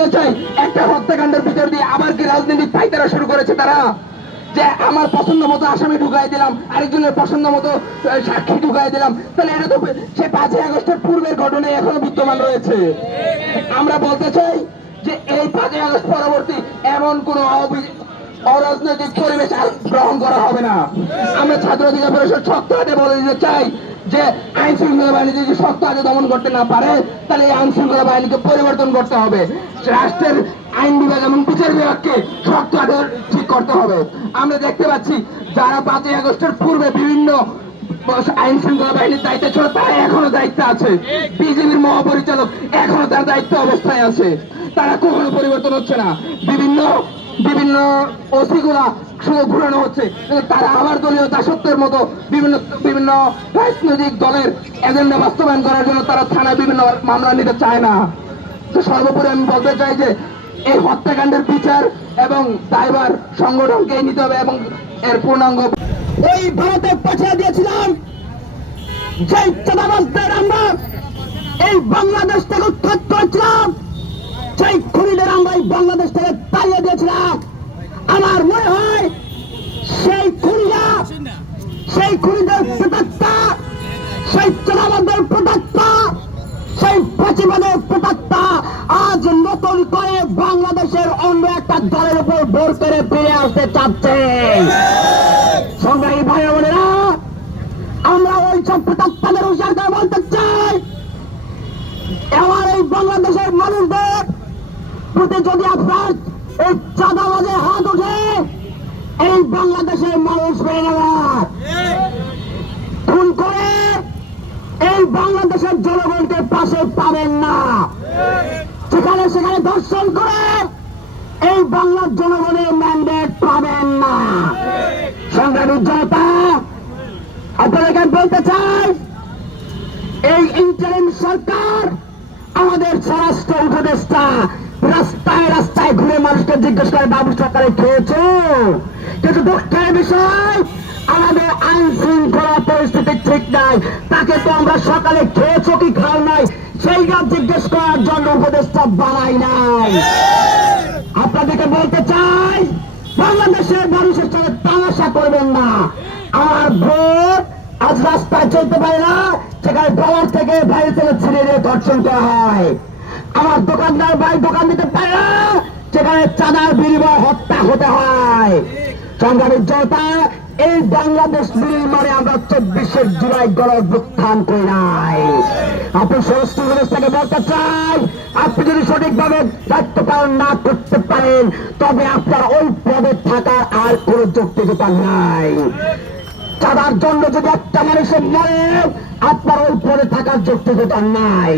বলতে চাই, একটা হত্যাকাণ্ডের ভিতর দিয়ে আবার কি রাজনৈতিক পাইতারা শুরু করেছে তারা? যে আমার পছন্দ মতো আসামি ঢুকাই দিলাম, আরেকজনের পছন্দ মতো সাক্ষী ঢুকাই দিলাম, তাহলে এটা তো সে পাঁচই আগস্টের পূর্বের ঘটনায় এখনও বিদ্যমান রয়েছে। আমরা বলতে চাই যে এই পাঁচই আগস্ট পরবর্তী এমন কোন অরাজনৈতিক পরিবেশ গ্রহণ করা হবে না। আমরা ছাত্র অধিকার পরিষদ শক্ত বলে দিতে চাই যে আইন শৃঙ্খলা বাহিনী যদি শক্ত হাতে দমন করতে না পারে, তাহলে এই আইন শৃঙ্খলা বাহিনীকে পরিবর্তন করতে হবে। রাষ্ট্রের আইন বিভাগ এবং বিচার বিভাগকে শক্ত হাতে ঠিক করতে হবে। আমরা দেখতে পাচ্ছি, যারা পাঁচই আগস্টের পূর্বে বিভিন্ন আইন শৃঙ্খলা বাহিনীর দায়িত্ব ছিল, তারা এখনও দায়িত্বে আছে। বিজেপির মহাপরিচালক এখনও তার দায়িত্ব অবস্থায় আছে। তারা কখনো পরিবর্তন হচ্ছে না। বিভিন্ন বিভিন্ন ওসিগুলা শুধু ঘুরানো হচ্ছে। তারা আবার দলীয় দাসত্বের মতো বিভিন্ন বিভিন্ন রাজনৈতিক দলের এজেন্ডা বাস্তবায়ন করার জন্য তারা থানায় বিভিন্ন মামলা নিতে চায় না। তো সর্বোপরি আমি বলতে চাই যে, এই হত্যাকাণ্ডের বিচার এবং দায়ভার সংগঠনকে নিতে হবে এবং এর পূর্ণাঙ্গ ওই ভারতে পাঠিয়ে দিয়েছিলাম যে চাঁদাবাজদের আমরা এই বাংলাদেশ থেকে উৎখাত করেছিলাম। সেই খুনিদের আমরা বাংলাদেশ থেকে তাড়িয়ে দিয়েছিলাম আমার মনে হয় সেই খুনিরা, সেই খুনিদের প্রতাক্তা সেই চাঁদাবাজদের প্রতাক্তা সেই ফাঁসিবাদের প্রতাক্তা আজ নতুন করে বাংলাদেশের অন্য একটা দলের উপর ভোর করে ফিরে আসতে চাচ্ছে। সংগ্রামী ভাই বোনেরা, আমরা ওই সব প্রতাক্তাদের উৎসাহ করে বলতে চাই, এবার এই বাংলাদেশের মানুষদের প্রতি যদি আপনার এই চাঁদাবাজের হাত ওঠে, এই বাংলাদেশের মানুষ মেনে নেওয়ার খুন করে এই বাংলাদেশের জনগণকে পাশে পাবেন না। সেখানে সেখানে দর্শন করে এই বাংলার জনগণের ম্যান্ডেট পাবেন না। সংগ্রামী জনতা, আপনাদেরকে বলতে চাই, এই ইন্টারিম সরকার আমাদের স্বরাষ্ট্র উপদেষ্টা রাস্তায় রাস্তায় ঘুরে মানুষকে জিজ্ঞেস করে, বাবু সরকারে খেয়েছো? কিন্তু দুঃখের বিষয়, আমাদের আইন শৃঙ্খলা পরিস্থিতি ঠিক নাই। তাকে তো আমরা সকালে খেয়েছো কি খাও নাই? সেইটা জিজ্ঞেস করার জন্য উপদেষ্টা বানাই নাই। আপনাদেরকে বলতে চাই, বাংলাদেশের মানুষের সঙ্গে তামাশা করবেন না। আমার ভোট আজ রাস্তায় চলতে পারে না, সেখানে ডলার থেকে বাইরে থেকে ছিঁড়ে ধর্ষণ করা হয়। আমার দোকানদার ভাই দোকান দিতে পারে না সেখানে চাঁদার বিনিময় হত্যা হতে হয়। সংগ্রামী জনতা, এই বাংলাদেশ নির্মাণে আমরা চব্বিশের জুলাই গণভ্যুত্থান করি নাই। আপনি স্বরাষ্ট্র উপদেষ্টাকে বলতে চাই, আপনি যদি সঠিকভাবে দায়িত্ব পালন না করতে পারেন, তবে আপনার ওই পদে থাকার আর কোনো যৌক্তিকতা নাই। চাঁদার জন্য যদি একটা মানুষের মরে আপনার ওই পদে থাকার যৌক্তিকতা নাই।